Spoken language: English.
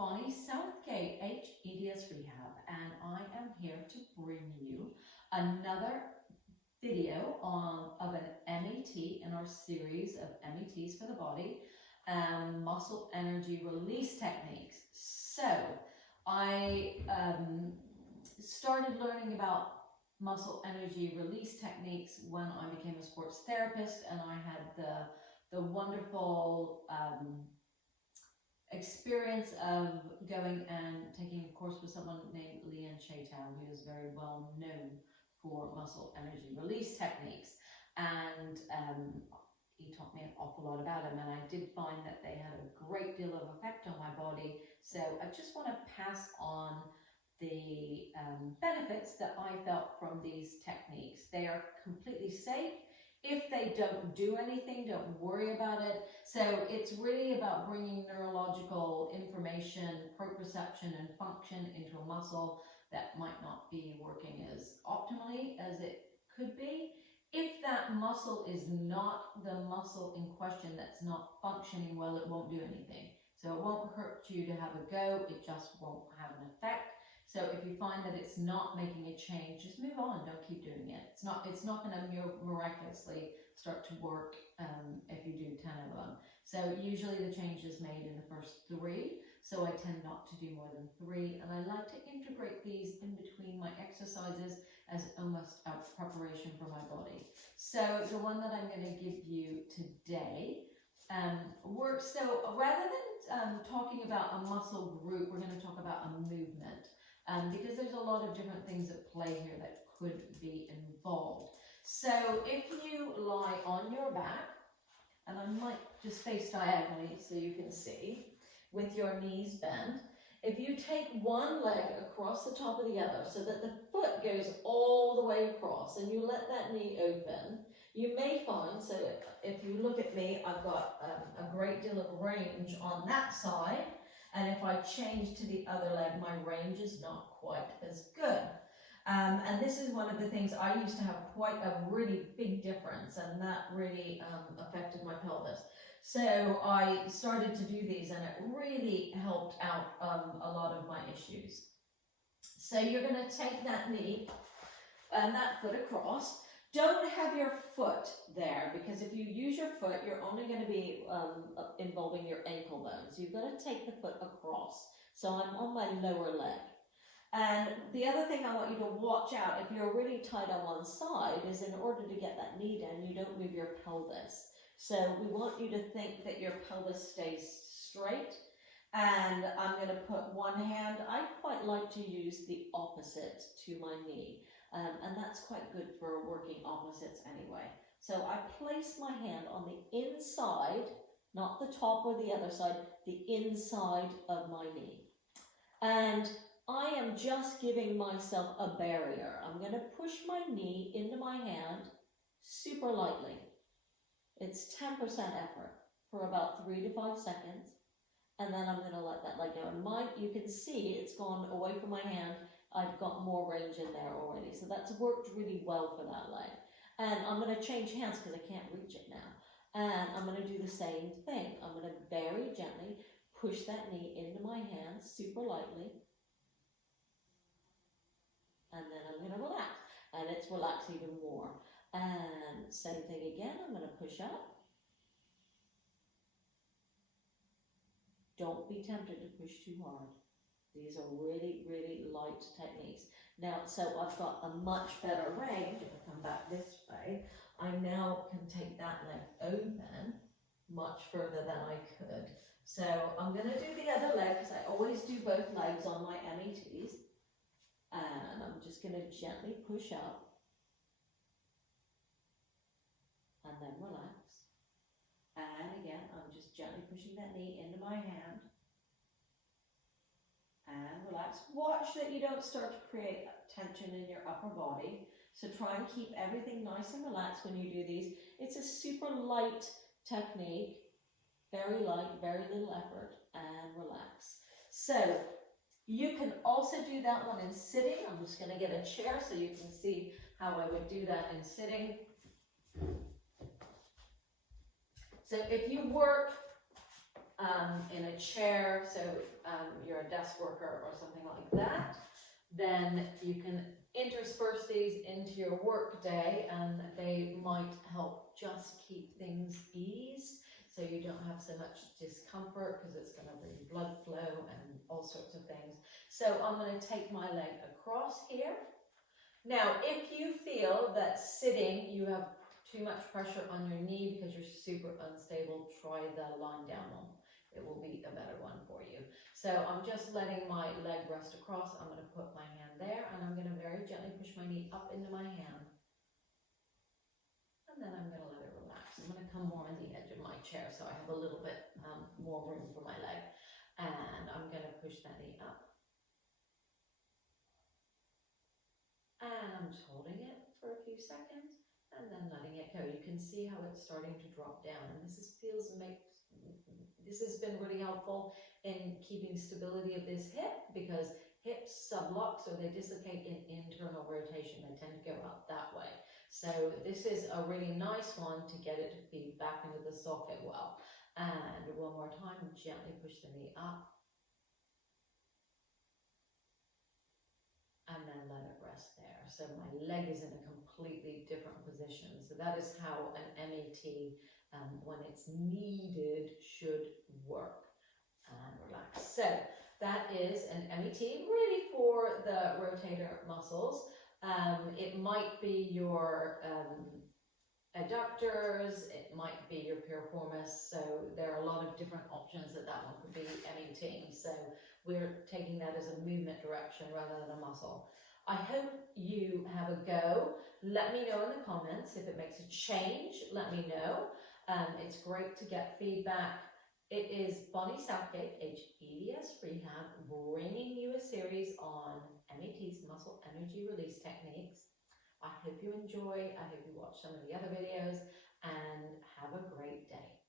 Bonnie Southgate, hEDS Rehab, and I am here to bring you another video of an MET in our series of METs for the body, muscle energy release techniques. So I started learning about muscle energy release techniques when I became a sports therapist, and I had the wonderful experience of going and taking a course with someone named Leon Chaitow, who is very well known for muscle energy release techniques, and he taught me an awful lot about them, and I did find that they had a great deal of effect on my body. So I just want to pass on the benefits that I felt from these techniques. They are completely safe. If they don't do anything, don't worry about it. So it's really about bringing neurological information, proprioception and function into a muscle that might not be working as optimally as it could be. If that muscle is not the muscle in question that's not functioning well, it won't do anything. So it won't hurt you to have a go, it just won't have an effect. So if you find that it's not making a change, just move on, don't keep doing it. It's not going to miraculously start to work if you do 10 of them. So usually the change is made in the first 3, so I tend not to do more than 3, and I like to integrate these in between my exercises as almost a preparation for my body. So the one that I'm going to give you today works. So rather than talking about a muscle group, we're going to talk about a movement. Because there's a lot of different things at play here that could be involved. So if you lie on your back, and I might just face diagonally so you can see, with your knees bent, if you take one leg across the top of the other so that the foot goes all the way across and you let that knee open, you may find, so if you look at me, I've got a great deal of range on that side. And if I change to the other leg, my range is not quite as good. And this is one of the things, I used to have quite a really big difference, and that really affected my pelvis. So I started to do these, and it really helped out a lot of my issues. So you're going to take that knee and that foot across. Don't have your foot there, because if you use your foot, you're only going to be involving your ankle bones. You've got to take the foot across. So I'm on my lower leg. And the other thing I want you to watch out, if you're really tight on one side, is in order to get that knee down, you don't move your pelvis. So we want you to think that your pelvis stays straight. And I'm going to put one hand, I quite like to use the opposite to my knee. And that's quite good for working opposites anyway. So I place my hand on the inside, not the top or the other side, the inside of my knee. And I am just giving myself a barrier. I'm going to push my knee into my hand super lightly. It's 10% effort for about 3 to 5 seconds. And then I'm going to let that leg go. And you can see it's gone away from my hand. I've got more range in there already. So that's worked really well for that leg. And I'm going to change hands because I can't reach it now. And I'm going to do the same thing. I'm going to very gently push that knee into my hand super lightly. And then I'm going to relax. And it's relaxed even more. And same thing again. I'm going to push up. Don't be tempted to push too hard. These are really, really light techniques. Now, so I've got a much better range. If I come back this way, I now can take that leg open much further than I could. So I'm going to do the other leg, because I always do both legs on my METs. And I'm just going to gently push up. And then relax. And again, I'm just gently pushing that knee into my hand. And relax. Watch that you don't start to create tension in your upper body. So try and keep everything nice and relaxed when you do these. It's a super light technique. Very light, very little effort, and relax. So you can also do that one in sitting. I'm just going to get a chair so you can see how I would do that in sitting. So if you work in a chair, so you're a desk worker or something like that, then you can intersperse these into your work day, and they might help just keep things eased so you don't have so much discomfort, because it's going to bring blood flow and all sorts of things. So I'm going to take my leg across here. Now, if you feel that sitting you have too much pressure on your knee because you're super unstable, try the lying down one. It will be a better one for you. So I'm just letting my leg rest across. I'm going to put my hand there, and I'm going to very gently push my knee up into my hand. And then I'm going to let it relax. I'm going to come more on the edge of my chair so I have a little bit more room for my leg. And I'm going to push that knee up. And I'm just holding it for a few seconds and then letting it go. You can see how it's starting to drop down, and this has been really helpful in keeping stability of this hip, because hips subluxate, so they dislocate in internal rotation. They tend to go out that way. So this is a really nice one to get it to feed back into the socket well. And one more time, gently push the knee up. And then let it rest there. So my leg is in a completely different position. So that is how an MET, when it's needed, should work. And relax. So that is an MET, really for the rotator muscles. It might be your adductors, it might be your piriformis. So there are a lot of different options that one could be MET. So we're taking that as a movement direction rather than a muscle. I hope you have a go. Let me know in the comments if it makes a change. Let me know. It's great to get feedback. It is Bonnie Southgate, hEDS Rehab, bringing you a series on METs, muscle energy release techniques. I hope you enjoy. I hope you watch some of the other videos, and have a great day.